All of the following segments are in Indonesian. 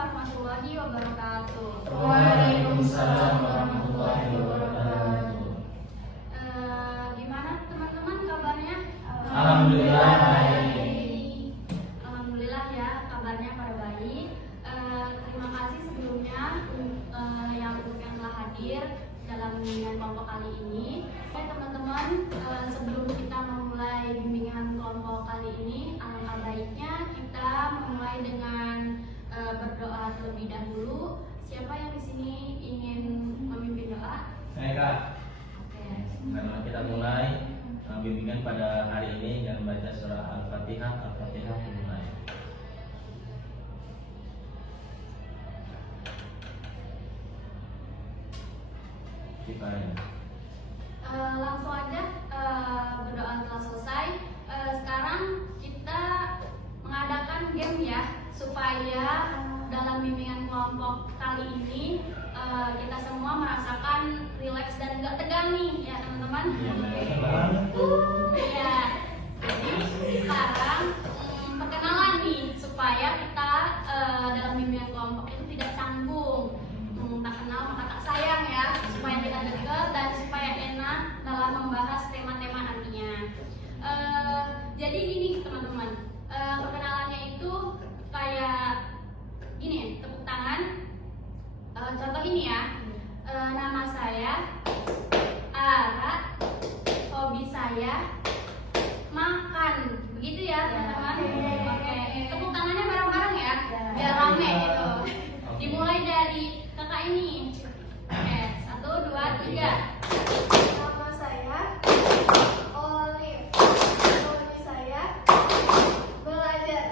warahmatullahi wabarakatuh. Waalaikumsalam warahmatullahi wabarakatuh. Gimana teman-teman kabarnya? Alhamdulillah baik. Alhamdulillah ya, kabarnya pada baik. Terima kasih sebelumnya yang telah hadir dalam bimbingan kelompok kali ini. Oke teman-teman, sebelum kita memulai bimbingan kelompok kali ini, alangkah baiknya kita memulai dengan berdoa terlebih dahulu. Siapa yang di sini ingin memimpin doa? Saya Kak. Oke. Karena kita mulai bimbingan pada hari ini dengan membaca surah Al-Fatihah. Al-Fatihah dimulai. Langsung aja, berdoa telah selesai. Sekarang kita mengadakan game ya, supaya dalam bimbingan kelompok kali ini kita semua merasakan rileks dan gak tegang nih ya teman-teman. Ya, jadi sekarang perkenalan nih supaya kita dalam bimbingan kelompok itu tidak canggung. Tak kenal maka tak sayang ya, supaya kita dekat dan supaya enak dalam membahas tema-tema nantinya. Jadi gini teman-teman, perkenalannya itu kayak gini, tepuk tangan. Contoh ini ya, nama saya Ara, hobi saya makan, begitu ya teman-teman. Oke, tepuk tangannya bareng-bareng ya, biar rame gitu. Dimulai dari kakak ini. Oke, 1, 2, 3. Nama saya Olive. Hobi saya belajar.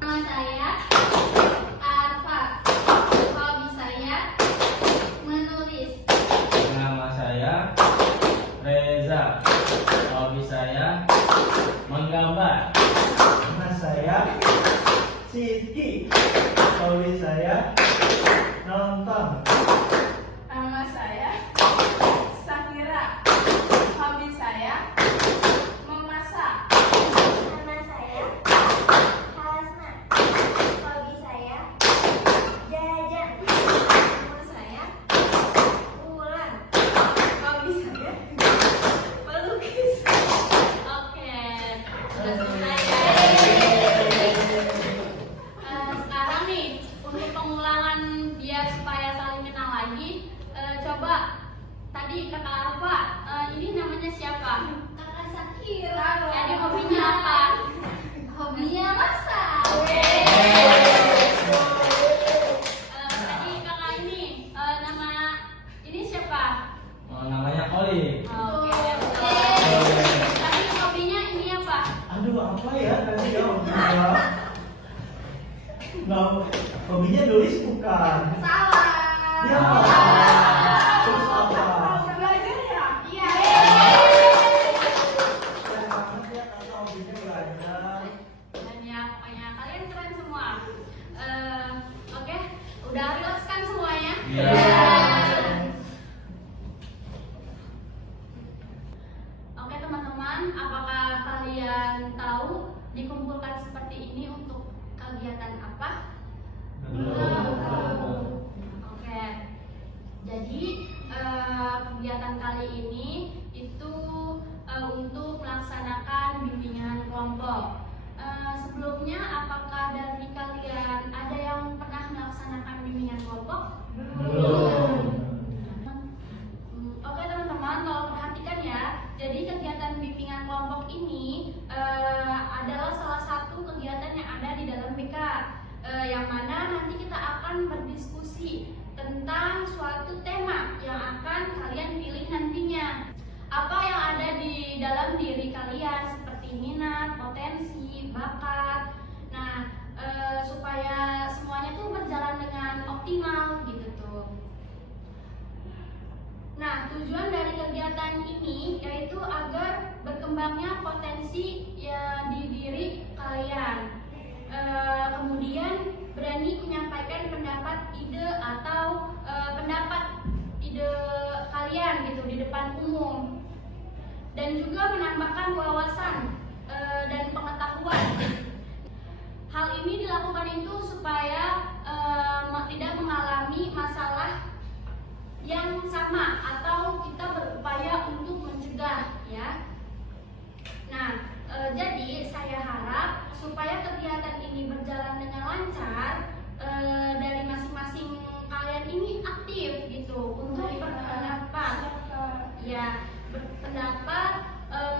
Nama saya Arfa. Hobi saya menulis. Nama saya Reza. Hobi saya menggambar. Nama saya Siti. Hobi saya nonton. Nama saya Sakira. Hobi saya memasak. Nama saya Hasna. Hobi saya jajan. Nama saya Ulan. Hobi saya melukis. Oke, sudah selesai ya. Sekarang nih untuk pengulangan biar supaya saling kenal lagi, coba tadi kakak Arfa, ini namanya siapa? Kakak Sakira. Jadi hobinya apa? Hobinya masak. Tadi kakak ini nama ini siapa? Namanya Oli. Oke. Tadi hobinya ini apa? Aduh, apa ya tadi ya hobinya? Nggak, hobinya nulis bukan? Salah. Ya. Terus apa? Belajar ya? Iya. Keren banget ya karena hobinya belajar. Dan ya pokoknya kalian keren semua. Oke, udah relax kan semuanya? Oke teman-teman, apakah kalian tahu dikumpulkan seperti ini untuk kegiatan apa? Oke, jadi kegiatan kali ini itu untuk melaksanakan bimbingan kelompok. Sebelumnya, apakah dari kalian ada yang pernah melaksanakan bimbingan kelompok? Oke teman-teman, kalau perhatikan ya, jadi kegiatan bimbingan kelompok ini adalah salah satu kegiatan yang ada di dalam BK, yang mana nanti kita akan berdiskusi tentang suatu tema yang akan kalian pilih nantinya. Apa yang ada di dalam diri kalian seperti minat, potensi, bakat. Nah, supaya semuanya tuh berjalan dengan optimal gitu tuh. Nah, tujuan dari kegiatan ini yaitu agar berkembangnya potensi ya di diri kalian. Kemudian berani menyampaikan pendapat, ide atau ide kalian gitu di depan umum. Dan juga menambahkan wawasan dan pengetahuan. hal ini dilakukan itu supaya tidak mengalami masalah yang sama atau kita berupaya untuk mencegah ya. Nah, jadi saya harap supaya kegiatan ini berjalan dengan lancar, dari masing-masing kalian ini aktif gitu untuk berpendapat, ya berpendapat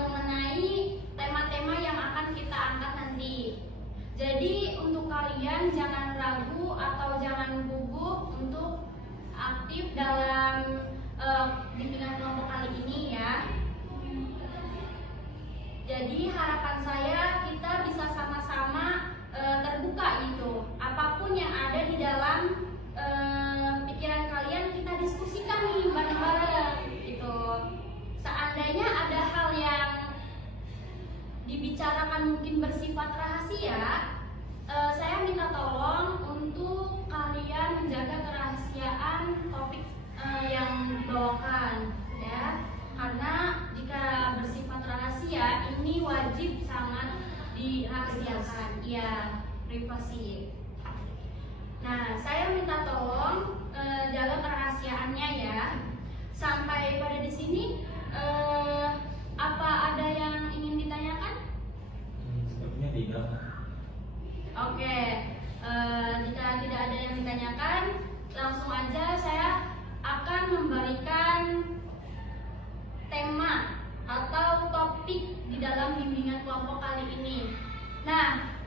mengenai tema-tema yang akan kita angkat nanti. Jadi untuk kalian jangan ragu atau jangan gugup untuk aktif dalam bimbingan kelompok kali ini ya. Jadi harapan saya kita bisa sama-sama terbuka itu. Apapun yang ada di dalam pikiran kalian kita diskusikan nih bareng-bareng gitu. Seandainya ada hal yang dibicarakan mungkin bersifat rahasia, saya minta tolong untuk kalian menjaga kerahasiaan topik yang dibawakan ya. Karena jika bersifat rahasia ini wajib sangat dirahasiakan, ya privasi. Nah, saya minta tolong jaga kerahasiaannya ya. Sampai pada di sini apa ada yang ingin ditanyakan? Sepertinya tidak. Oke, jika tidak ada yang ditanyakan, langsung aja saya akan memberikan tema atau topik di dalam bimbingan kelompok kali ini. Nah,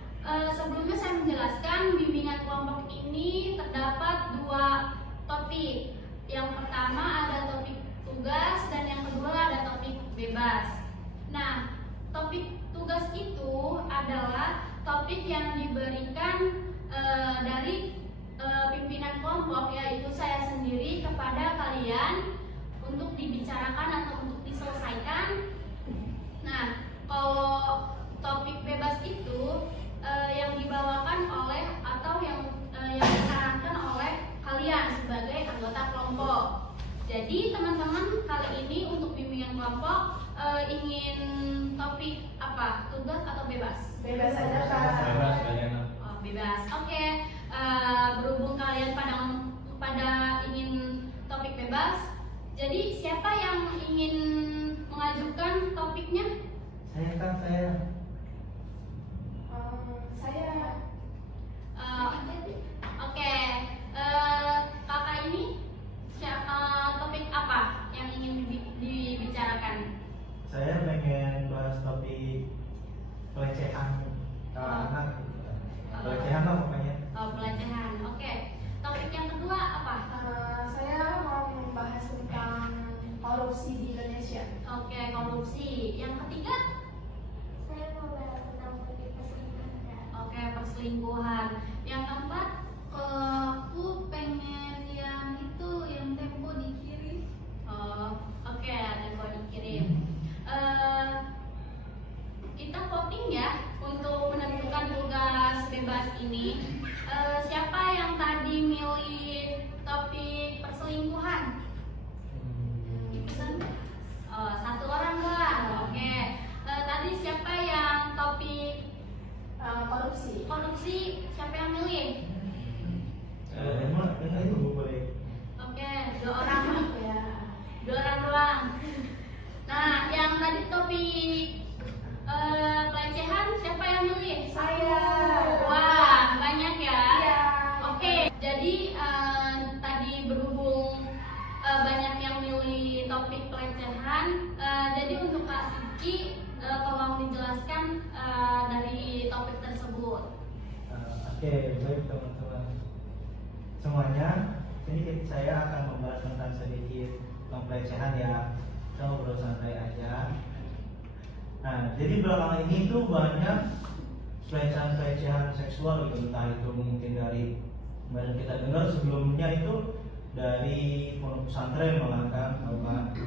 sebelumnya saya menjelaskan bimbingan kelompok ini terdapat 2 topik. Yang pertama ada topik tugas dan yang kedua ada topik bebas. Nah, topik tugas itu adalah topik yang diberikan dari pimpinan kelompok, yaitu saya sendiri kepada kalian untuk dibicarakan atau untuk diselesaikan. Nah, kalau topik bebas itu yang dibawakan oleh atau yang disarankan oleh kalian sebagai anggota kelompok. Jadi teman-teman kali ini untuk bimbingan kelompok ingin topik apa? Tugas atau bebas? Bebas saja Kak. Bebas kalian. Oh, bebas. Oke. Berhubung kalian pada ingin topik bebas, jadi siapa yang ingin mengajukan topiknya? Saya kan saya. Saya Oke. Kakak ini topik apa yang ingin dibicarakan? Saya pengen bahas topik pelecehan anak. Pelecehan lah pokoknya. Pelecehan. Oke. Topik yang kedua apa? saya mau membahas tentang korupsi di Indonesia. Oke, korupsi. Yang ketiga? Saya mau bahas tentang perselingkuhan. Oke, perselingkuhan. Yang keempat? Aku pengen yang itu yang tempo dikirim. Oke, Tempo dikirim. Kita voting ya untuk menentukan tugas bebas ini. Siapa yang tadi milih topik perselingkuhan? Itu kan? Satu orang doang. Oke. Tadi siapa yang topik Korupsi. korupsi? Siapa yang milih? Emang itu boleh. Oke, 2 orang. Ya. 2 orang doang. Nah, yang tadi topik pelecehan siapa yang milih? Saya. Wah, banyak ya. Iya. Oke, jadi tadi berhubung banyak yang milih topik pelecehan, jadi untuk Kak Suci tolong dijelaskan dari topik tersebut. Oke, baik teman-teman semuanya. Ini saya akan membahas tentang sedikit tentang pelecehan ya. Kita ngobrol santai aja. Nah, jadi belakangan ini tuh banyak pelecehan seksual gitu, entah itu mungkin dari kemarin kita dengar sebelumnya itu dari pondok pesantren malah kan,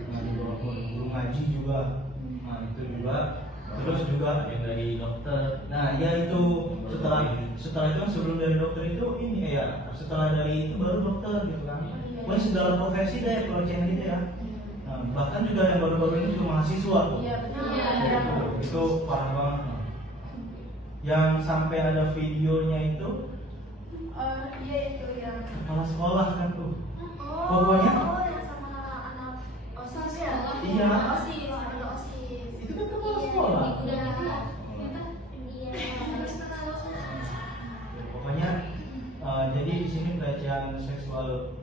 di bawah guru ngaji juga. Nah, itu juga. Terus juga yang dari dokter. nah ya itu setelah itu kan sebelum dari dokter itu ini ya, setelah dari itu baru dokter gitu kan. Pokoknya segala profesi deh pelecehan gitu ya. Nah, bahkan juga yang baru-baru ini juga mahasiswa tuh. Iya benar. Iya. Itu parah banget. yang sampai ada videonya itu Iya itu yang kepala sekolah kan tuh. oh Pokoknya yang sama anak OSIS ya. Iya. OSIS, ada OSIS. itu kan kepala sekolah. Pokoknya jadi di sini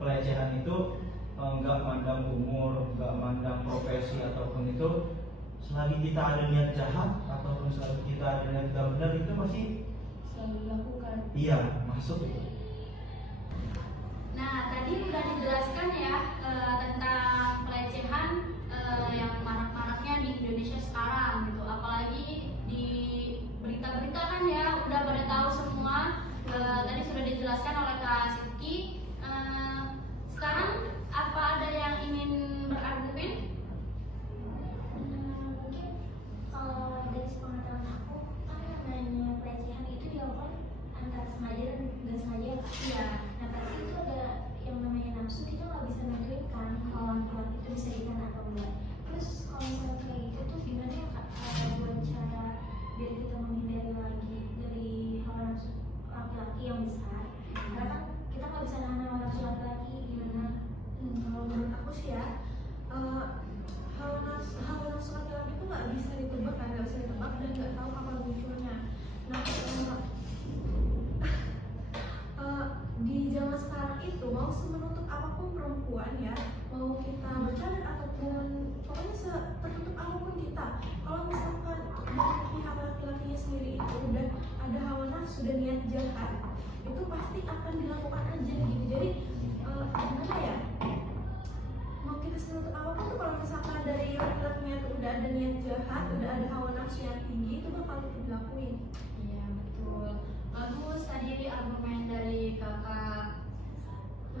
pelecehan itu nggak mandang umur, nggak mandang profesi ataupun itu, selagi kita ada niat jahat ataupun selagi kita ada niat tidak benar itu pasti Selalu dilakukan. iya masuk itu. Nah, tadi udah dijelaskan ya tentang pelecehan yang marak-maraknya di Indonesia sekarang gitu. Apalagi di berita-berita kan ya udah pada tahu semua. Tadi sudah dijelaskan oleh Kak Siti. Sekarang apa ada yang ingin berargumen? Mungkin kalau dari sepengetahuan aku kan namanya pelecehan itu dilakukan antara sengaja dan nggak sengaja ya, Kak. Iya. Nah pasti itu ada yang namanya nafsu, kita nggak bisa nentuin kan kalau laki-laki itu bisa ditahan atau enggak. Terus kalau misalnya kayak gitu tuh gimana ya Kak, buat cara biar kita menghindari lagi dari hawa nafsu laki-laki yang besar, karena kan kita nggak bisa nahan hawa nafsu laki-laki, gimana? Kalau menurut aku sih ya, hawa nafsu laki-laki itu nggak bisa ditebak kan, nggak bisa ditebak dan nggak tahu kapan munculnya. Nah, di zaman sekarang itu mau semenutup apapun perempuan ya, mau kita bercadar ataupun pokoknya tertutup apapun kita, kalau misalkan dari pihak laki-lakinya sendiri itu udah ada hawa nafsu dan niat jahat, itu pasti akan dilakukan aja gitu. Jadi gimana ya, mau kita senutup apapun tuh kalau misalkan dari laki-lakinya itu udah ada niat jahat, udah ada hawa nafsu yang tinggi, itu bakal kita dilakuin. Iya, betul. Bagus tadi argumen dari Kakak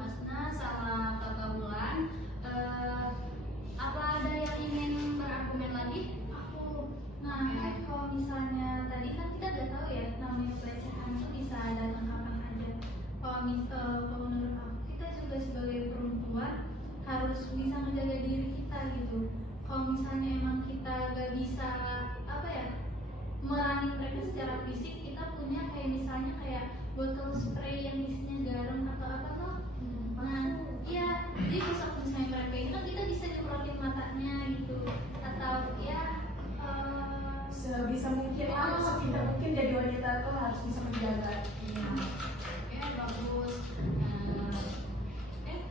Hasna sama Kakak Bulan. Apa ada yang ingin berargumen lagi? Nah, kan kalau misalnya tadi kan kita udah tahu ya namanya pelecehan itu bisa datang kapan aja. Kalau menurut aku kita juga sebagai perempuan harus bisa menjaga diri kita gitu. Kalau misalnya emang kita gak bisa apa ya merangi mereka secara fisik, kita punya kayak misalnya kayak botol spray yang isinya garam atau apa tuh. Nah, iya, jadi kalau misalnya mereka itu kan kita bisa nyemprotin matanya gitu, atau ya Sebisa mungkin ya, sebisa mungkin jadi wanita itu harus bisa menjaga. Iya. Oke, bagus.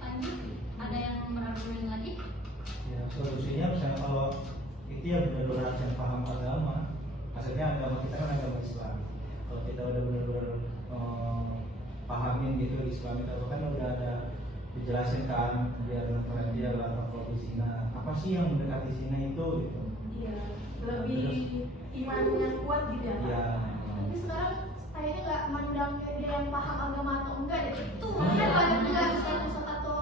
Lanjut. Ada yang berargumen lagi? Ya, solusinya misalnya kalau itu ya benar-benar yang paham agama, maksudnya agama kita kan agama Islam. Kalau kita udah benar-benar pahamin gitu Islam itu kan udah ada dijelasin kan biar dia lah kalau di zina apa sih yang mendekati zina itu gitu. Iya, lebih iman yang kuat gitu ya. Iya. Tapi sekarang kayaknya nggak mandang dia yang paham agama atau enggak deh. Itu kan banyak juga ustaz atau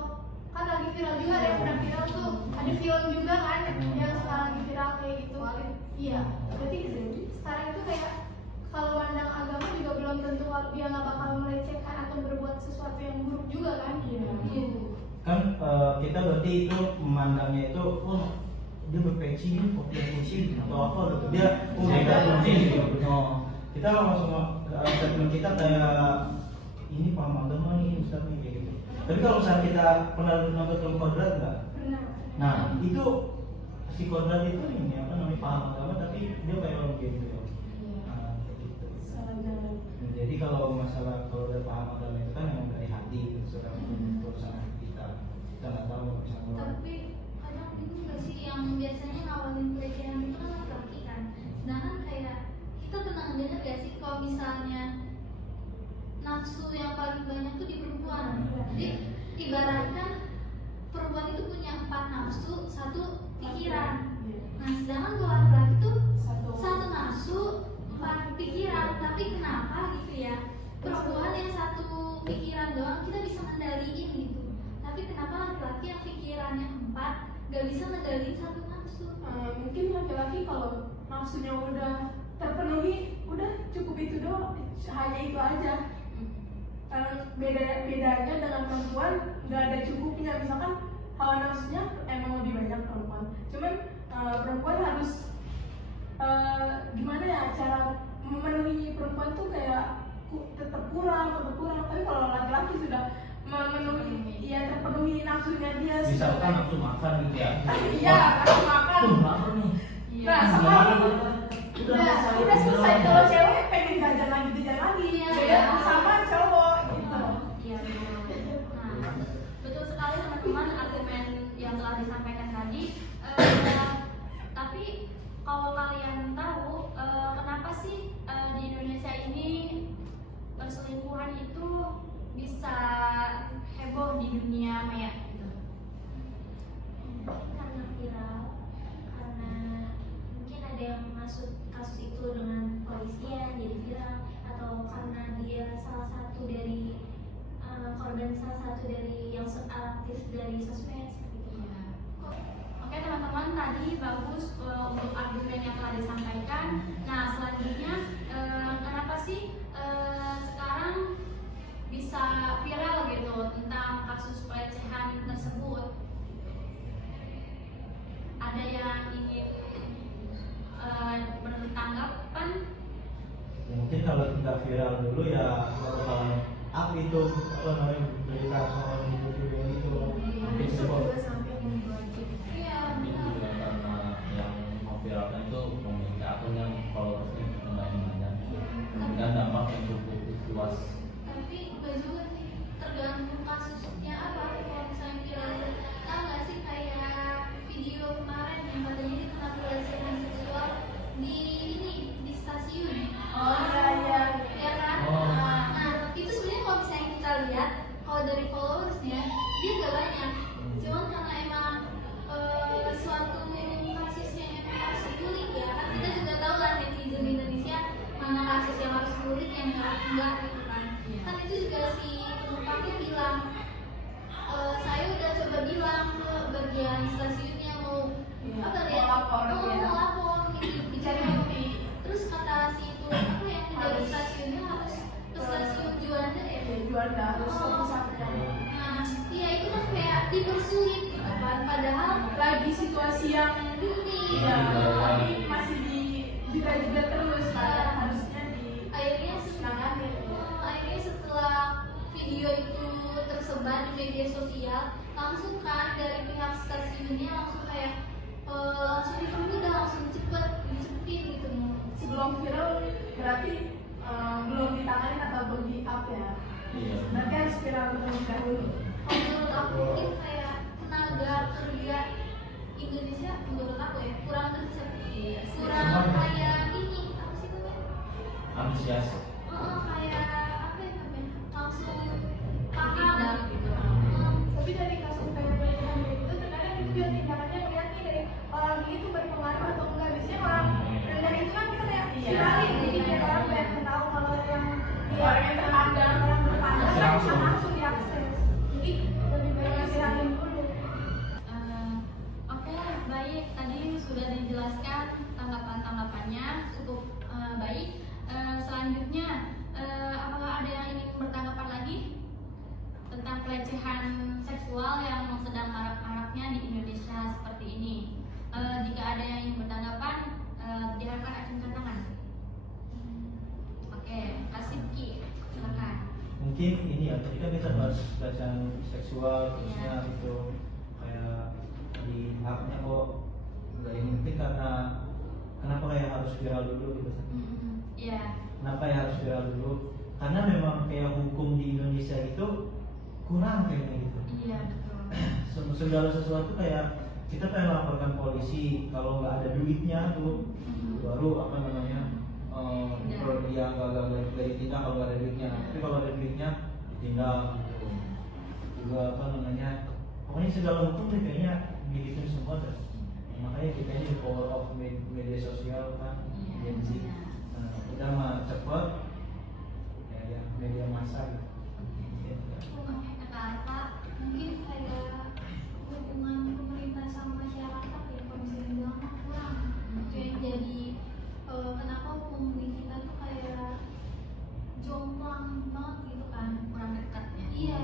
kan lagi viral juga, ada yang pernah viral tuh, ada film juga kan yang sekarang lagi viral kayak gitu. Iya, berarti sekarang itu kayak kalau mandang agama juga belum tentu dia nggak bakal melecehkan atau berbuat sesuatu yang buruk juga kan. Iya. Kan kita berarti itu memandangnya itu dia berpeci kopi atau apa gitu dia kita gitu. Kita langsung statement kita kayak ini paham agama nih Ustaz nih kayak gitu. Tapi kalau misalnya kita pernah nonton film Kodrat nggak? Pernah. Nah itu si Kodrat itu ini apa namanya paham agama tapi dia kayak orang gitu ya. Nah, kayak gitu. Salah jalan. Nah, jadi kalau masalah kalau udah paham agama itu kan memang dari hati seorang urusan kita nggak tahu misalnya. tapi kadang bingung gak sih yang biasanya ngawalin pelecehan itu kan laki-laki kan, sedangkan kayak kita pernah dengar gak sih kalau misalnya nafsu yang paling banyak tuh di perempuan. Jadi ibaratkan perempuan itu punya 4 nafsu, 1 pikiran. Nah sedangkan kalau laki-laki tuh satu nafsu 4 pikiran. Tapi kenapa gitu ya, perempuan yang 1 pikiran doang kita bisa kendaliin gitu, tapi kenapa laki-laki yang pikirannya 4 gak bisa ngendaliin 1 nafsu? Mungkin laki-laki kalau nafsunya udah terpenuhi, udah cukup itu doang, hanya itu aja. Bedanya dengan perempuan nggak ada cukupnya. Misalkan hawa nafsunya emang lebih banyak perempuan, cuman perempuan harus gimana ya cara memenuhi perempuan tuh kayak tetap kurang. Tapi kalau laki-laki sudah memenuhi, ya terpenuhi nafsunya dia. Misalkan nafsu makan gitu ya. Iya, nafsu makan. Tuh lapar nih. Nah, sama udah selesai. Kalau cewek pengen jajan lagi. Iya. Beda sama cowok gitu. Iya, betul. Nah, betul sekali teman-teman argumen yang telah disampaikan tadi. Tapi kalau kalian tahu kenapa sih di Indonesia ini perselingkuhan itu bisa heboh di dunia maya gitu? Karena viral, karena mungkin ada yang masuk kasus itu dengan polisian jadi viral, atau karena dia salah satu dari korban, salah satu dari yang aktif dari sosmed seperti itu. Oke teman-teman, tadi bagus untuk argumen yang telah disampaikan. Nah selanjutnya kenapa sih sekarang bisa viral gitu tentang kasus pelecehan tersebut? Ada yang ingin bertanggapan? Ya, mungkin kalau tidak viral dulu ya bakalan up itu apa namanya berita soal video itu. Mungkin Juga sampai membajak. Iya, Mungkin benar. juga karena yang memviralkan itu memiliki akun yang followersnya lumayan banyak. Memberikan dampak yang cukup luas. Tapi gak juga sih, tergantung kasusnya apa. Kalau misalnya viral, tau gak sih kayak video kemarin yang katanya dia kena pelecehan seksual di ini, di stasiun. Oh iya. Ya kan? Oh. Nah, itu sebenarnya kalau misalnya kita lihat, kalau dari followersnya dia gak banyak. Cuman karena emang suatu kasusnya emang harus dikulik ya kan, kita juga tahu lah netizen Indonesia mana kasus yang harus dikulik, yang enggak gitu kan. Kan itu juga si penumpangnya bilang, saya udah coba bilang ke bagian stasiunnya mau apa lihat, Lapor, mau ya. lapor gitu, Dicari dicari bukti. terus kata si itu apa yang dari stasiunnya harus ke stasiun Juanda ya. Juanda harus ke pusatnya. Nah, iya itu kan kayak dipersulit gitu kan, padahal Lagi situasi yang ini ya, Iya. tapi masih juga terus kan, harusnya akhirnya ditangani. akhirnya setelah video itu tersebar di media sosial, langsung kan dari pihak stasiunnya langsung kayak langsung dipermudah, langsung cepet dicepetin gitu. Sebelum viral berarti belum ditangani atau belum di up ya. Iya. Berarti harus viral terlebih dahulu. Kalau menurut aku mungkin kayak tenaga kerja Indonesia, menurut aku ya kurang kerja, kurang kayak ini apa sih namanya? Antusias. Kayak apa ya namanya? Langsung paham Tidak gitu. Tapi dari kasus kayak pelecehan kayak gitu terkadang itu juga tindakannya lihat nih dari orang itu berpengaruh atau enggak. Biasanya orang dari itu kan kita kayak viralin, jadi biar orang banyak yang tahu kalau yang dia orang yang terpandang, orang berpandang kan bisa langsung diakses. Jadi lebih baik viralin dulu. Oke, baik. Tadi sudah dijelaskan tanggapan-tanggapannya cukup baik. Selanjutnya, apakah ada yang ingin bertanggapan lagi tentang pelecehan seksual yang sedang marak-maraknya di Indonesia seperti ini? Jika ada yang ingin bertanggapan, diharapkan acungkan tangan. Oke, kasih Ki, silakan. Mungkin ini ya, tadi kan kita bahas pelecehan seksual terusnya gitu kayak di haknya kok nggak ini, mungkin karena kenapa kayak harus viral dulu gitu. Iya. Kenapa ya harus viral dulu? Karena memang kayak hukum di Indonesia itu kurang kayaknya gitu. Iya, betul. Segala sesuatu kayak kita pengen laporkan polisi, kalau nggak ada duitnya tuh baru apa namanya kalau dia nggak ditindak kalau nggak ada duitnya. Tapi kalau ada duitnya ditindak gitu. Juga apa namanya, pokoknya segala hukum deh kayaknya digituin semua deh. Makanya kita ini the power of media sosial kan, Iya, Gen Z. iya. Nah, udah mah cepet ya media massa gitu. Oke, kata mungkin kayak hubungan pemerintah sama masyarakat ya, kalau misalnya bilang mah kurang. Itu yang jadi kenapa hukum di kita tuh kayak jomplang banget gitu kan. Kurang dekat ya. Iya,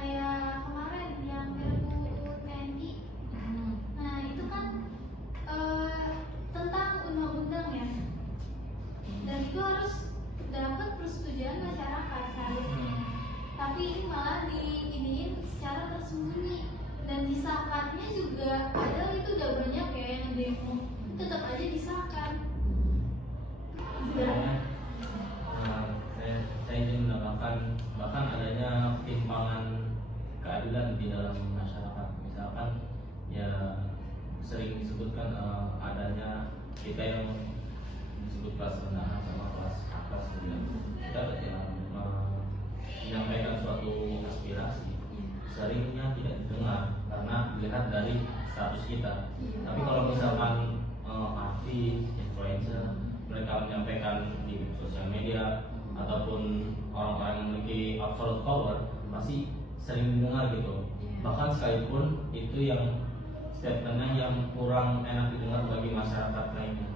kayak kemarin yang RUU TNI. Nah itu kan tentang tersembunyi, dan disahkannya juga padahal itu udah banyak ya yang demo, tetap aja disahkan. Makanya, saya ingin menambahkan bahkan adanya ketimpangan keadilan di dalam masyarakat. Misalkan ya sering disebutkan adanya kita yang disebut kelas rendahan sama kelas atas, kemudian kita ketika menyampaikan suatu aspirasi seringnya tidak didengar karena dilihat dari status kita. Tapi kalau misalkan artis, influencer, mereka menyampaikan di sosial media ataupun orang-orang yang memiliki absolute power, pasti sering didengar gitu. Bahkan sekalipun itu yang statementnya yang kurang enak didengar bagi masyarakat lainnya.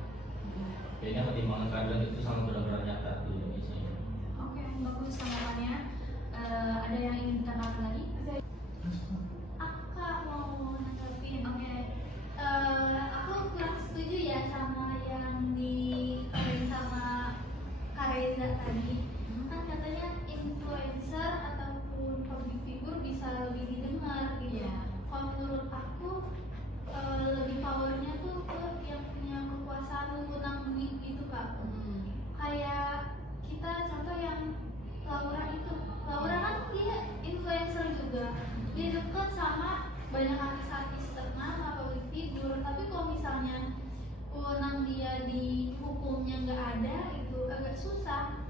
Kayaknya ketimpangan keadilan itu sangat benar-benar nyata di Indonesia. Oke, bagus tanggapannya. Ada yang ingin ditambahkan lagi? Aku mau nanggapin, oke. Aku kurang setuju ya sama yang dikatain sama Kak Reza tadi. Kan katanya influencer ataupun public figure bisa lebih didengar gitu. Iya. Kalau menurut aku lebih powernya tuh ke yang punya kekuasaan wewenang duit gitu Kak. Kayak kita contoh yang Laura itu, Laura kan dia influencer juga, dia deket sama banyak artis-artis ternama, public figure. Tapi kalau misalnya wewenang dia di hukumnya nggak ada, itu agak susah.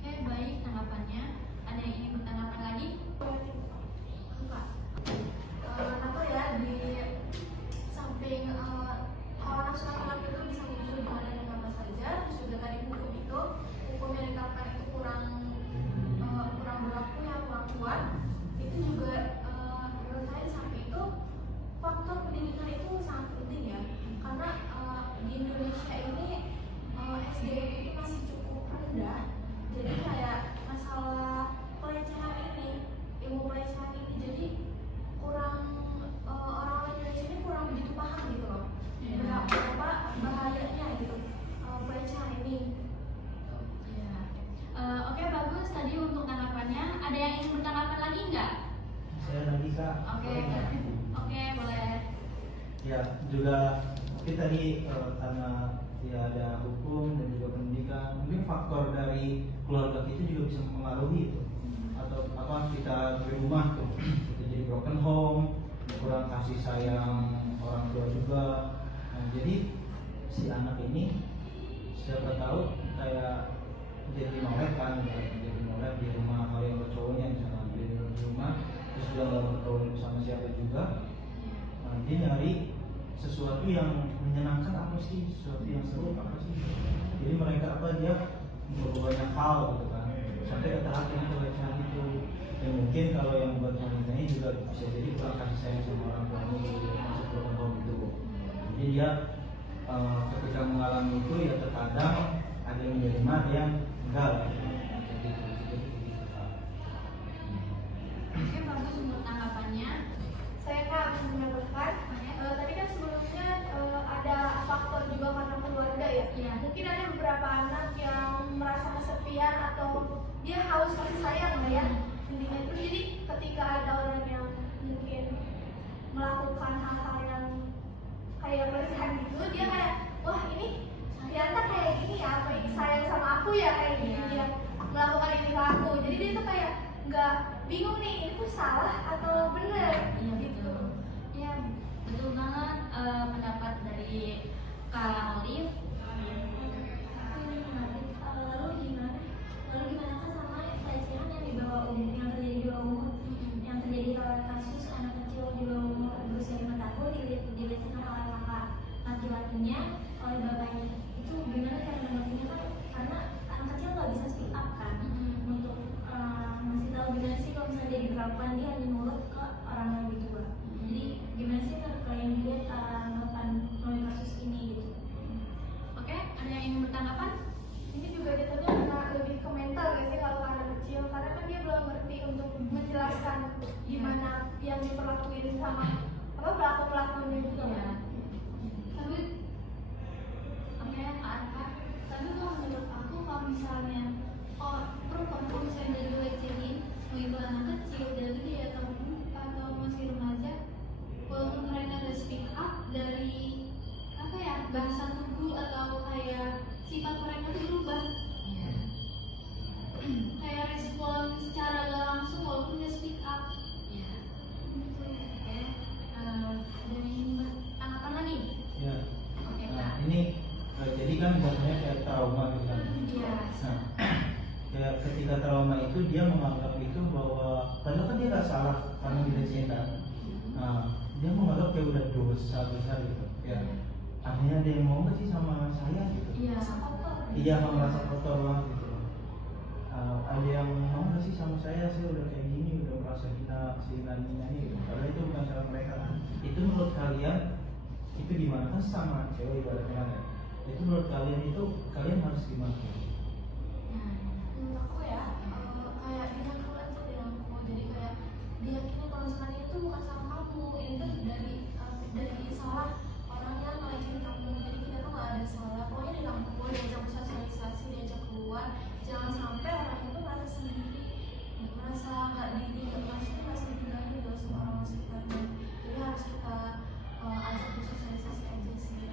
Oke, baik tanggapannya. Ada yang ingin bertanggapan lagi? Enggak. Kenapa ya di samping hawa nafsu laki-laki itu bisa muncul di mana dan apa saja, terus juga tadi hukum yang diterapkan itu kurang berlaku ya, kurang kuat. Itu juga menurut saya di samping itu faktor pendidikan itu sangat penting ya, karena di Indonesia ini SDM itu masih cukup rendah. Jadi kayak masalah pelecehan ini, ilmu pelecehan ini, jadi kurang orang-orang Indonesia ini kurang begitu paham gitu loh. Berapa bahayanya gitu pelecehan ini. Ya. Oke, bagus tadi untuk tanggapannya. Ada yang ingin bertanggapan lagi nggak? Saya lagi Kak. Oke, boleh. Ya, juga mungkin tadi karena ya ada hukum dan juga pendidikan, mungkin faktor dari keluarga kita juga bisa mempengaruhi itu. Atau apa, kita di rumah tuh kita jadi broken home, kurang kasih sayang orang tua juga. Nah, jadi si anak ini siapa tahu kayak jadi nolak kan, jadi nolak di rumah. Kalau yang cowoknya misalnya di rumah terus dia nggak bergaul sama siapa juga, nah, dia nyari sesuatu yang menyenangkan apa sih, sesuatu yang seru apa sih. Jadi mereka dia banyak hal gitu kan, sampai ke tahap yang pelecehan itu. Dan mungkin kalau yang buat wanitanya juga bisa jadi kurang kasih sayang sama orang tuanya, masuk broken home itu. Jadi dia ketika mengalami itu ya terkadang ada yang menerima, ada yang enggak. Oke, bagus untuk tanggapannya. Saya Kak menambahkan, tadi kan sebelumnya ada faktor juga karena keluarga ya. Iya. Mungkin ada beberapa anak yang merasa kesepian atau dia haus kasih sayang ya. Intinya itu jadi ketika ada orang yang mungkin melakukan hal-hal yang kayak pelecehan gitu, dia kayak wah ini ternyata kayak gini ya, apa ini sayang sama aku ya, kayak gini dia melakukan ini ke aku. Jadi dia tuh kayak nggak bingung nih, ini tuh salah atau bener. Iya, Gitu. betul. Ya, betul banget pendapat dari Kak Olive. Lalu gimana kan sama pelecehan yang di bawah umur, yang terjadi di bawah umur, yang terjadi oleh kasus anak kecil di bawah umur berusia 5 tahun dilecehkan oleh kakak laki-lakinya oleh bapaknya. Itu gimana cara menanggapinya kan? Karena anak kecil nggak bisa speak up kan untuk ngasih tahu gimana sih kalau misalnya dia diperlakukan, dia hanya nurut ke orang yang lebih tua. Jadi gimana sih kalau kalian lihat anggapan melalui kasus ini gitu? Oke, ada yang ingin bertanggapan? Ini juga jatuhnya karena lebih ke mental gak sih kalau anak kecil, karena kan dia belum ngerti untuk menjelaskan gimana yang diperlakuin sama apa pelakunya juga. Iya. Tapi Oke, Kak Arka. tapi kalau menurut aku kalau misalnya perempuan kalau misalnya dari dilecehin mau itu anak kecil dari dia atau dia menganggap itu bahwa padahal kan dia nggak salah karena dilecehkan. Nah, dia menganggap dia udah dosa besar gitu. Ya, akhirnya dia mau nggak sih sama saya gitu? Iya. Iya, merasa kotor banget gitu. Ada yang mau nggak sih sama saya udah kayak gini, udah merasa hina gitu. Padahal itu bukan salah mereka kan. Itu menurut kalian itu gimana? Kan sama cewek ibaratnya kan ya. Itu menurut kalian itu kalian harus gimana? Menurut aku ya, kayak dirangkul aja dirangkul. Jadi kayak diyakini kalau misalnya itu bukan salah kamu, ini tuh dari salah orang yang ngelecehin kamu. Jadi kita tuh nggak ada salah. Pokoknya dirangkul, diajak sosialisasi, diajak keluar. Jangan sampai orang itu merasa sendiri, merasa nggak merasa ditinggalin gitu sama orang sekitarnya. Jadi harus kita ajak bersosialisasi aja sih.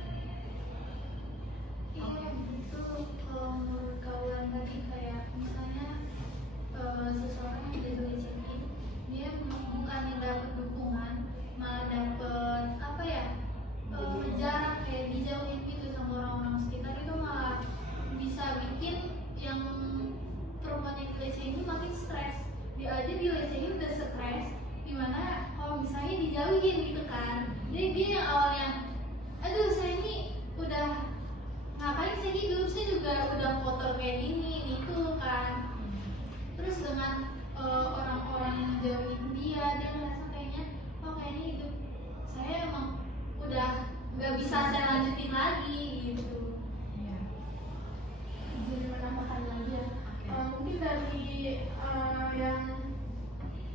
Iya gitu. Kalau menurut kalian tadi kayak misalnya seseorang yang dilecehin, dia bukannya dapat dukungan, malah dapat apa ya, jarak, kayak dijauhin gitu sama orang-orang sekitar. Itu malah bisa bikin yang perempuan yang dilecehin ini makin stres. Dia aja dilecehin udah stres, dimana kalau misalnya dijauhin gitu kan, jadi dia yang awalnya aduh saya ini udah ngapain saya hidup, saya juga udah kotor kayak gini gitu kan. Terus dengan orang-orang yang jauhin dia ngerasa kayaknya oh kayaknya hidup saya emang udah nggak bisa saya lanjutin lagi gitu. Iya. Jadi menambahkan lagi ya, mungkin dari yang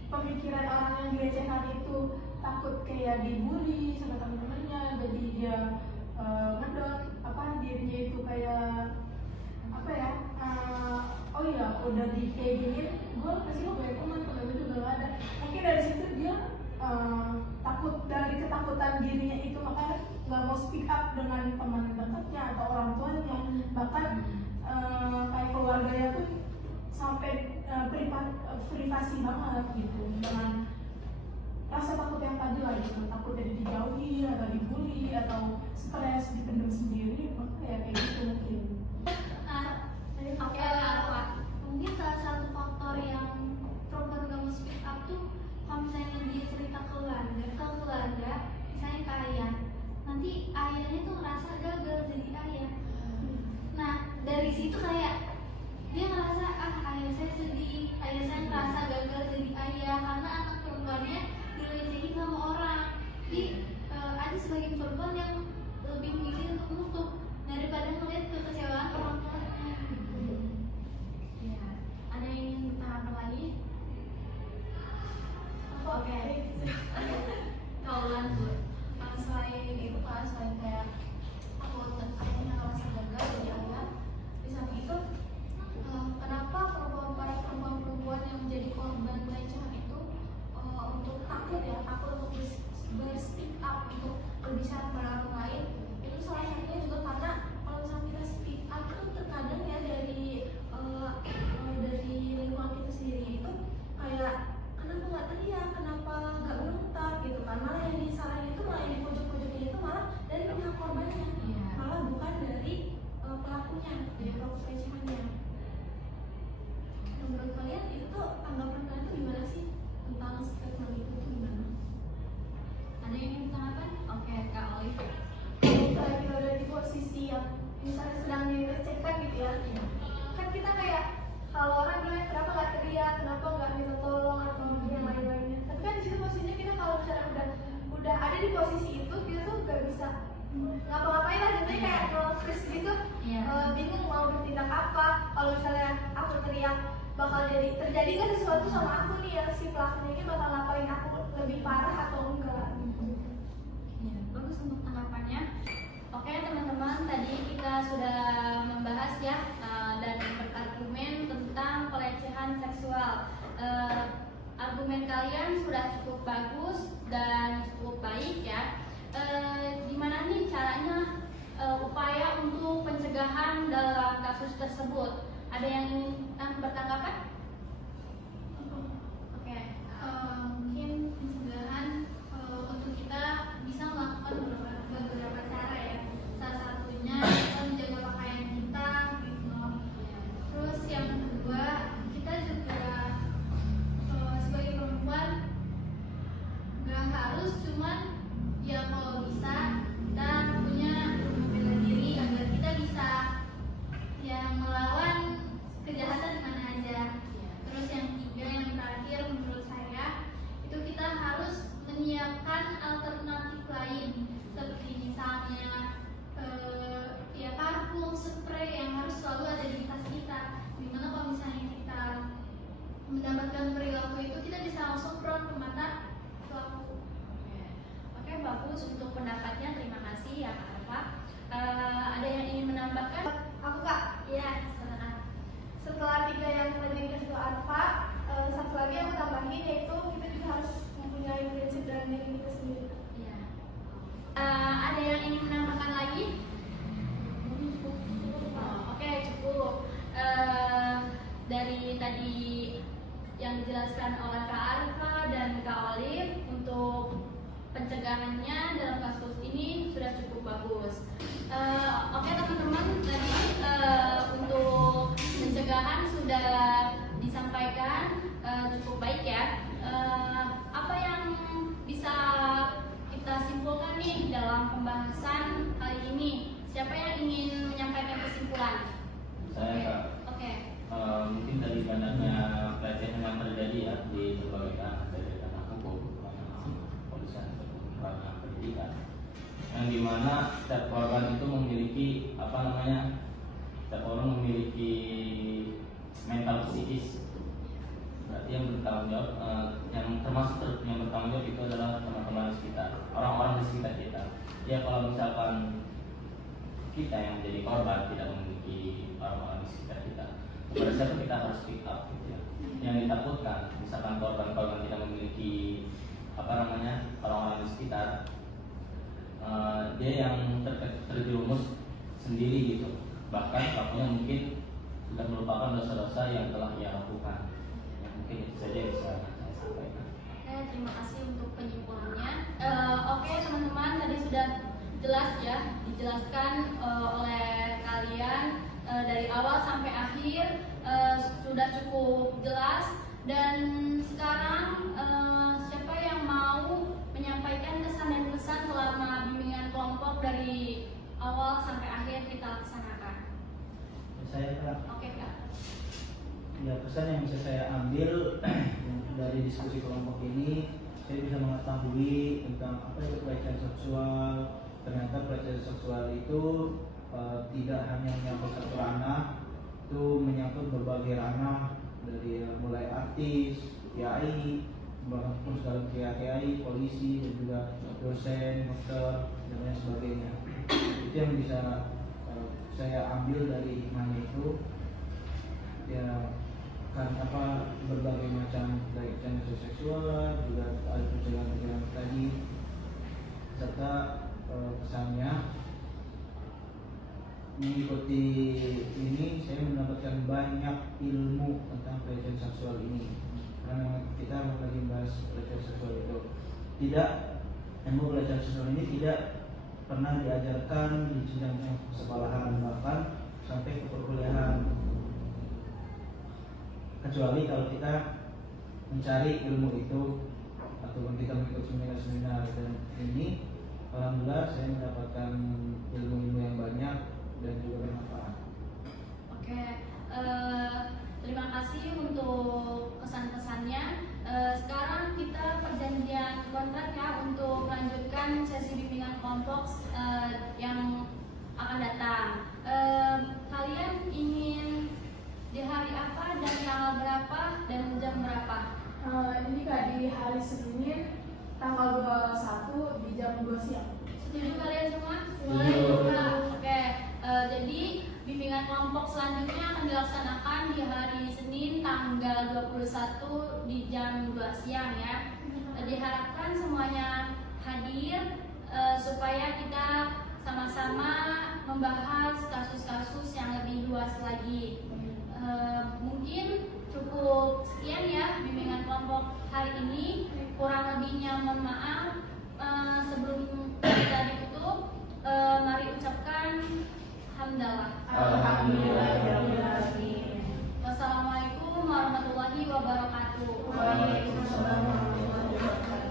pemikiran orang yang dilecehkan itu takut kayak dibully sama teman-temannya, jadi dia ngedon dirinya itu kayak apa ya, oh iya udah di kayak gini gue pasti gue punya teman gue juga gak ada. Mungkin dari situ dia takut, dari ketakutan dirinya itu makanya nggak mau speak up dengan teman dekatnya atau orang tuanya, bahkan kayak keluarganya pun sampai privasi banget gitu, dengan rasa takut yang tadi lah gitu, takut jadi dijauhi atau dibully atau stres dipendam sendiri, maka ya kayak gitu mungkin. Oke, apa? Mungkin salah satu faktor yang perempuan gak mau speak up tuh kalau misalnya dia cerita ke keluarga, misalnya ke ayah, nanti ayahnya tuh ngerasa gagal jadi ayah. Nah dari situ kayak dia ngerasa ayah saya sedih, ayah saya ngerasa gagal jadi ayah karena anak perempuannya dilecehin sama orang. Jadi ada sebagian perempuan yang lebih memilih untuk menutup daripada melihat kekecewaan orang tuanya. Ya. Ada yang ingin bertambah lagi? Oke. Kalau lanjut. Selain itu kan, selain kayak aku akhirnya ngerasa gagal jadi ayah, di samping itu kenapa para perempuan yang menjadi korban pelecehan itu untuk takut untuk berspeak up, untuk berbicara kepada orang lain, itu salah satunya juga karena kalau misalnya kita speak up itu terkadang ya dari lingkungan kita sendiri itu kayak kenapa nggak teriak, kenapa nggak berontak gitu kan, malah yang disalahin itu malah yang di pojok-pojoknya itu malah dari pihak korbannya, malah bukan dari pelakunya, dari pelaku pelecehannya. Menurut kalian itu tuh tanggapan kalian tuh gimana sih tentang statement itu tuh gimana? Ada yang ingin bertambah? Oke, Kak Olive. Kalau kita udah di posisi yang misalnya sedang dilecehkan gitu ya, kan kita kayak kalau orang bilang kenapa nggak teriak, kenapa nggak minta tolong atau yang lain-lainnya. Tapi kan di situ posisinya kita kalau misalnya udah ada di posisi itu, kita tuh nggak bisa ngapa-ngapain lah, jadinya kayak nge-freeze gitu, bingung mau bertindak apa. Kalau misalnya aku teriak bakal terjadi kan sesuatu sama aku nih, yang si pelakunya ini bakal ngapain aku lebih parah atau enggak gitu. Ya, bagus untuk tanggapannya. Oke teman-teman, tadi kita sudah membahas ya dan berargumen tentang pelecehan seksual. Argumen kalian sudah cukup bagus dan cukup baik ya. Gimana nih caranya upaya untuk pencegahan dalam kasus tersebut? Ada yang ingin bertanggapan? Oke, Mungkin pencegahan untuk kita bisa melakukan beberapa cara ya. Salah satunya kita menjaga pakaian kita gitu. Terus yang kedua kita juga Arfa, satu lagi yang aku tambahin yaitu kita juga harus mempunyai prinsip dalam diri kita sendiri. Iya. Ada yang ingin menambahkan lagi? Oke, cukup. Dari tadi yang dijelaskan oleh Kak Arfa dan Kak Olive untuk pencegahannya dalam kasus ini sudah cukup bagus. Oke teman-teman, tadi untuk pencegahan sudah disampaikan cukup baik ya. Apa yang bisa kita simpulkan nih dalam pembahasan kali ini? Siapa yang ingin menyampaikan kesimpulan? Saya Kak. Oke. Mungkin dari banyaknya pelecehan yang terjadi ya di berbagai ranah hukum, ranah kepolisian ataupun ranah pendidikan, yang dimana setiap korban itu memiliki setiap orang memiliki mental psikis. Berarti yang bertanggung jawab, yang termasuk yang bertanggung jawab itu adalah teman-teman di sekitar, orang-orang di sekitar kita. Ya kalau misalkan kita yang menjadi korban tidak memiliki orang-orang di sekitar kita, kepada siapa kita harus speak up gitu ya. Yang ditakutkan, misalkan korban-korban tidak memiliki orang-orang di sekitar, dia yang terjerumus sendiri gitu. Bahkan pelakunya mungkin sudah melupakan dosa-dosa yang telah ia lakukan. Ya, mungkin itu saja yang bisa saya sampaikan. Oke, terima kasih untuk penyimpulannya. Oke teman-teman, tadi sudah jelas ya dijelaskan oleh kalian dari awal sampai akhir, sudah cukup jelas. Dan sekarang siapa yang mau menyampaikan kesan dan pesan selama bimbingan kelompok dari awal sampai akhir kita laksanakan? Saya Kak. Oke Kak. Ya, pesan yang bisa saya ambil dari diskusi kelompok ini, saya bisa mengetahui tentang apa itu pelecehan seksual. Ternyata pelecehan seksual itu tidak hanya menyangkut satu ranah, itu menyangkut berbagai ranah, dari mulai artis, kiai, bahkan segala kiai, polisi, dan juga dosen, dokter, dan lain sebagainya. Itu yang bisa saya ambil dari hikmahnya itu. Ya, karena berbagai macam pelecehan seksual, juga ada pencegahan tadi, serta pesannya mengikuti ini saya mendapatkan banyak ilmu tentang pelecehan seksual ini, karena kita lagi bahas pelecehan seksual itu ilmu pelecehan seksual ini tidak pernah diajarkan di jenjang sekolahan, bahkan sampai ke perkuliahan, kecuali kalau kita mencari ilmu itu ataupun kita mengikut seminar-seminar. Dan ini alhamdulillah saya mendapatkan ilmu-ilmu yang banyak dan juga bermanfaat. Oke, terima kasih untuk kesan-kesannya. Sekarang kita perjanjian kontrak ya untuk melanjutkan sesi bimbingan kelompok yang akan datang. Kalian ingin di hari apa dan tanggal berapa dan jam berapa? Ini Kak, di hari Senin tanggal 21 di jam 2 siang. Setuju kalian semua? Setuju. Oke, jadi bimbingan kelompok selanjutnya akan dilaksanakan di hari Senin tanggal 21 di jam 2 siang ya. Diharapkan semuanya hadir supaya kita sama-sama membahas kasus-kasus yang lebih luas lagi. Mungkin cukup sekian ya bimbingan kelompok hari ini. Kurang lebihnya mohon maaf. Sebelum kita ditutup, mari ucapkan hamdalah. Alhamdulillahirobbilalamin. Wassalamualaikum warahmatullahi wabarakatuh. Waalaikumsalam warahmatullahi wabarakatuh.